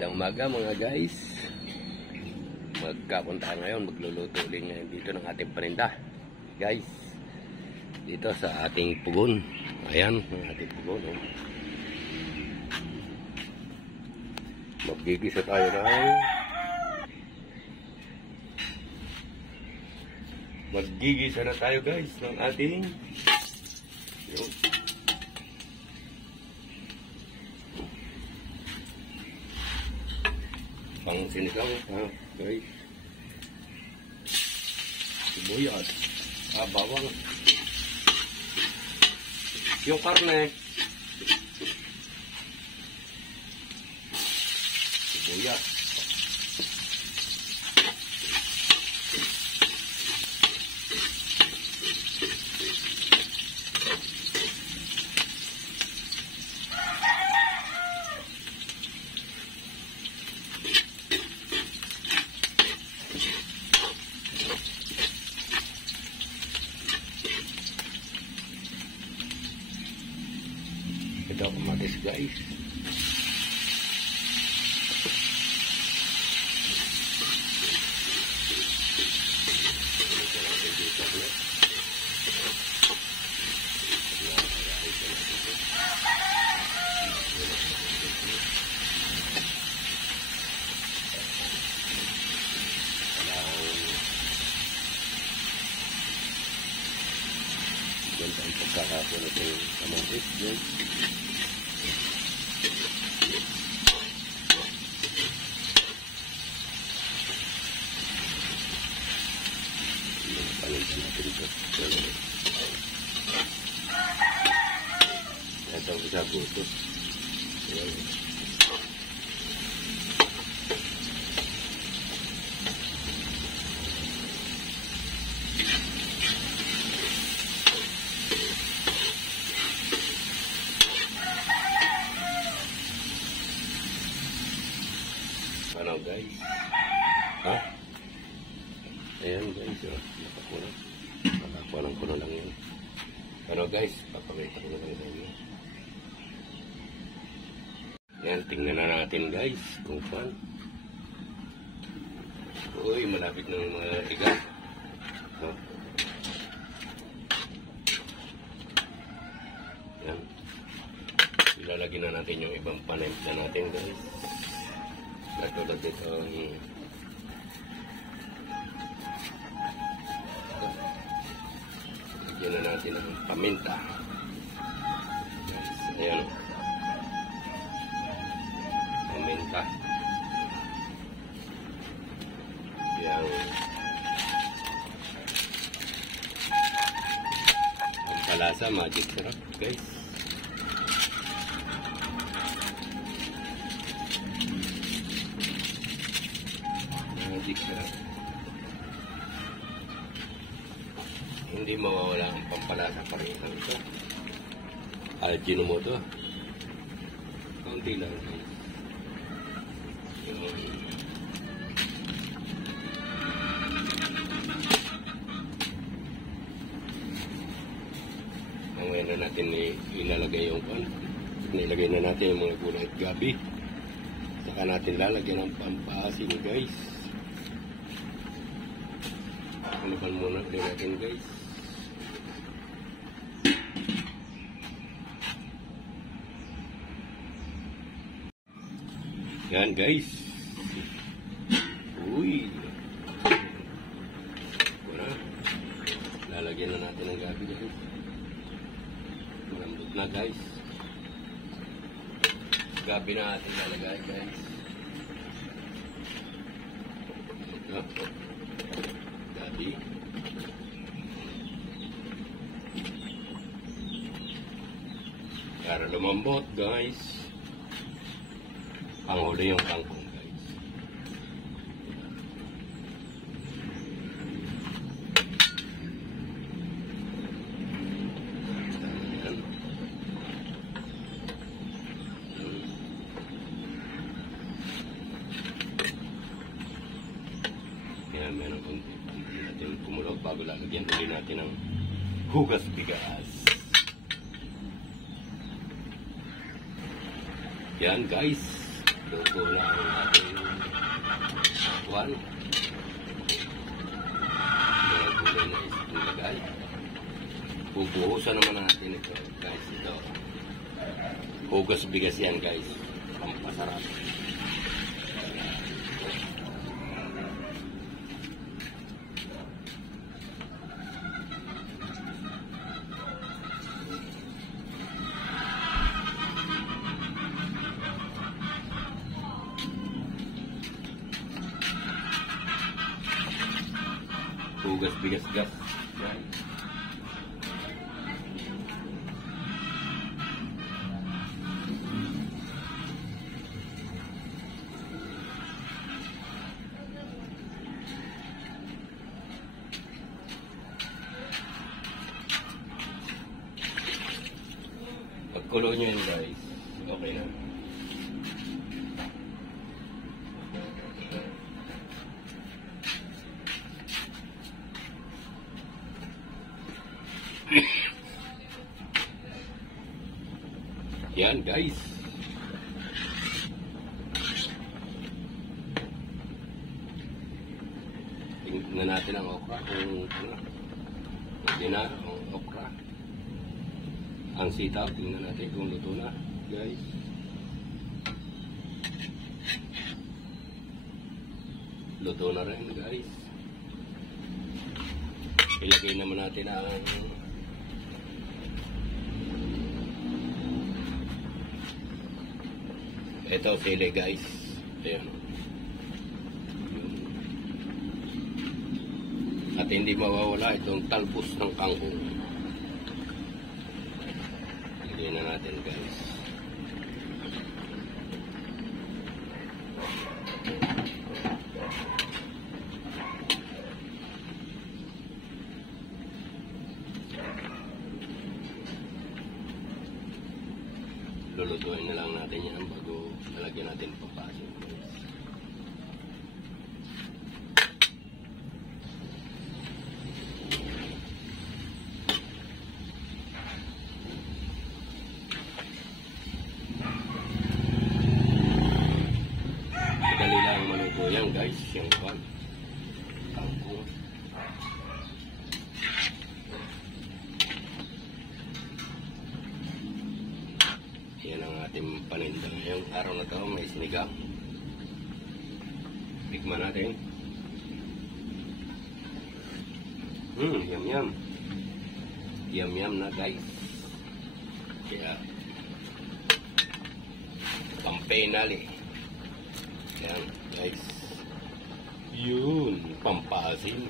Magandang umaga mga guys. Magkapunta ngayon, magluluto ulit ngayon dito ng ating paninda. Guys, dito sa ating pugon. Ayan, ang ating pugon. Oh. Magigisa tayo ng Magigisa na tayo guys ng ating yun. Pang sinigang ha guys. Sibuyas, bawang, yung karne, sibuyas, ito kamatis guys. Ganda ang pagkakapon ito yung kamatis guys. Ito bisa buto. Ano guys? Ha? Ayan guys, nakakulang. Nakakulang ko na lang yun. Pero guys, papakita ko na lang sa inyo. Yan, tingnan na natin guys kung saan. Uy, malapit ng mga tiga. Ha? Yan. Ilalagyan na natin yung ibang panempla natin guys. Katulad dito lagyan na natin ang paminta. Ayan o. Paminta. Ayan. Ang palasa, magic sarap guys. Magic sarap. Hindi mawawala ang pampalasa pa rin ito. Ajinomoto. Kaunti lang. Ngayon na natin ilalagay yung pan. Nilagay na natin yung mga gulay at gabi. Saka natin lalagyan ng pampaasin guys. Panipan muna ulit natin guys. Yan guys. Uy. Wala. Lalagyan na natin ng gabi guys. Malambot na guys. Gabi na natin lalagay guys. Gabi. Para lumambot guys. Panghuli yung kangkong guys. Yan, meron kunti natin kumulog bago lalagyan ulit natin ng hugas bigas. Yan guys. Luto na ang ating kuwan. Mga gulay na nilagay. Bubuhusan naman natin ito, guys. Ito. Hugas bigas yan, guys. Pampasarap. Hugas bigas gas. Pagkulo nyo yun, guys. Okay na. Yan, guys. Tingnan natin ang okra kung ano. Hindi na ang okra. Ang sitaw, tingnan natin kung luto na, guys. Luto na rin, guys. Ilagay naman natin ang ito sili, guys. Ayan. At hindi mawawala itong talbos ng kangkong. Lagyan na natin, guys. Lulutuin na lang natin yan bago nalagyan natin papasin. Madali lang maluto yan, guys. Yung kangkong. Yan ang ating paninda ngayong araw na ito. May sinigang. Tikman natin. Yum yum. Yum yum na, guys. Kaya pampenali. Yan, guys. Yun, pampasin.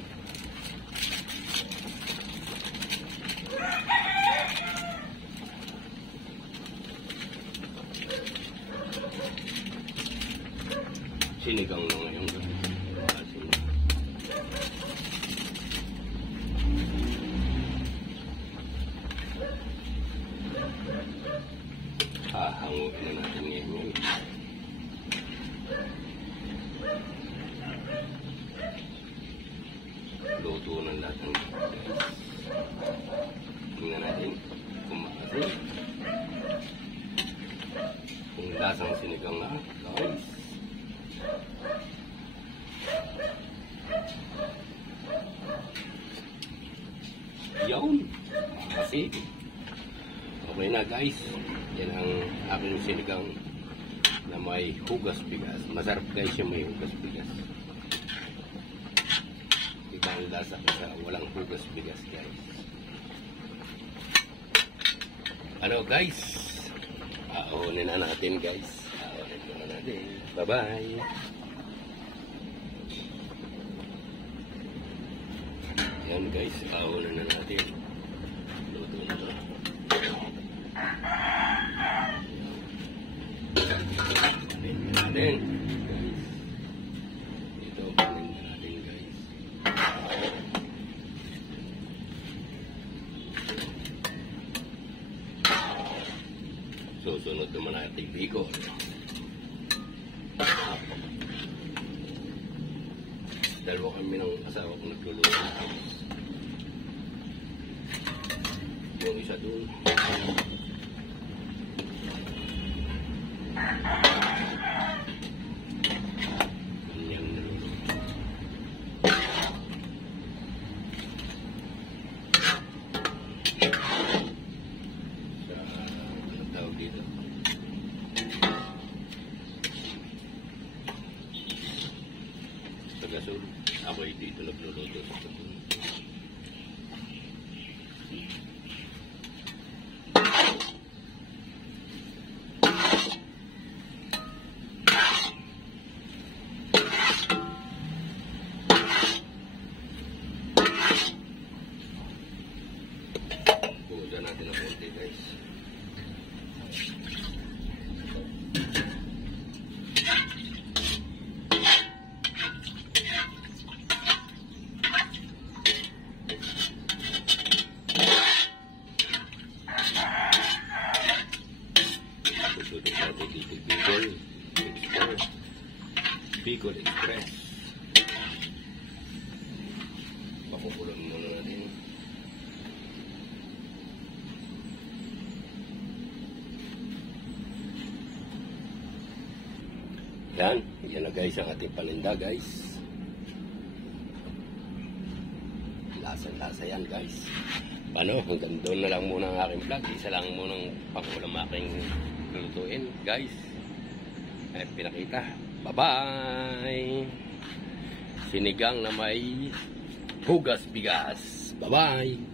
Sinigang na ngayon, guys. Hahanguin na natin ngayon. Luto na lahat ng guys. Tingnan natin kung maasin. Kung lasang sinigang na, guys. Yun. Kasi okay na, guys. Yan ang aking sinigang na may hugas bigas. Masarap, guys, yung may hugas bigas. Ibang lasa sa walang hugas bigas, guys. Ano, guys? Aonin na natin, guys. Aonin na natin. Bye-bye. Yan, guys, aonin na natin. Luto na to. Panin natin, guys. Ito, panin natin, guys. Susunod naman natin biko. Dalawa kami ng asawa kong nagluluto. Yung isa doon. dito. Sa gasol, ako'y dito nagluluto sa gasol. Buhusan natin ng konti, guys. Susunod natin dito Bicol Express. Makukulang muna natin. Yan na guys ang ating paninda, guys. Lasa-lasa yan, guys. Paano? Hanggang doon na lang muna ang aking vlog. Isa lang muna ang pangulam aking lulutuin, guys. Ay, pinakita. Bye-bye! Sinigang na may hugas bigas. Bye-bye!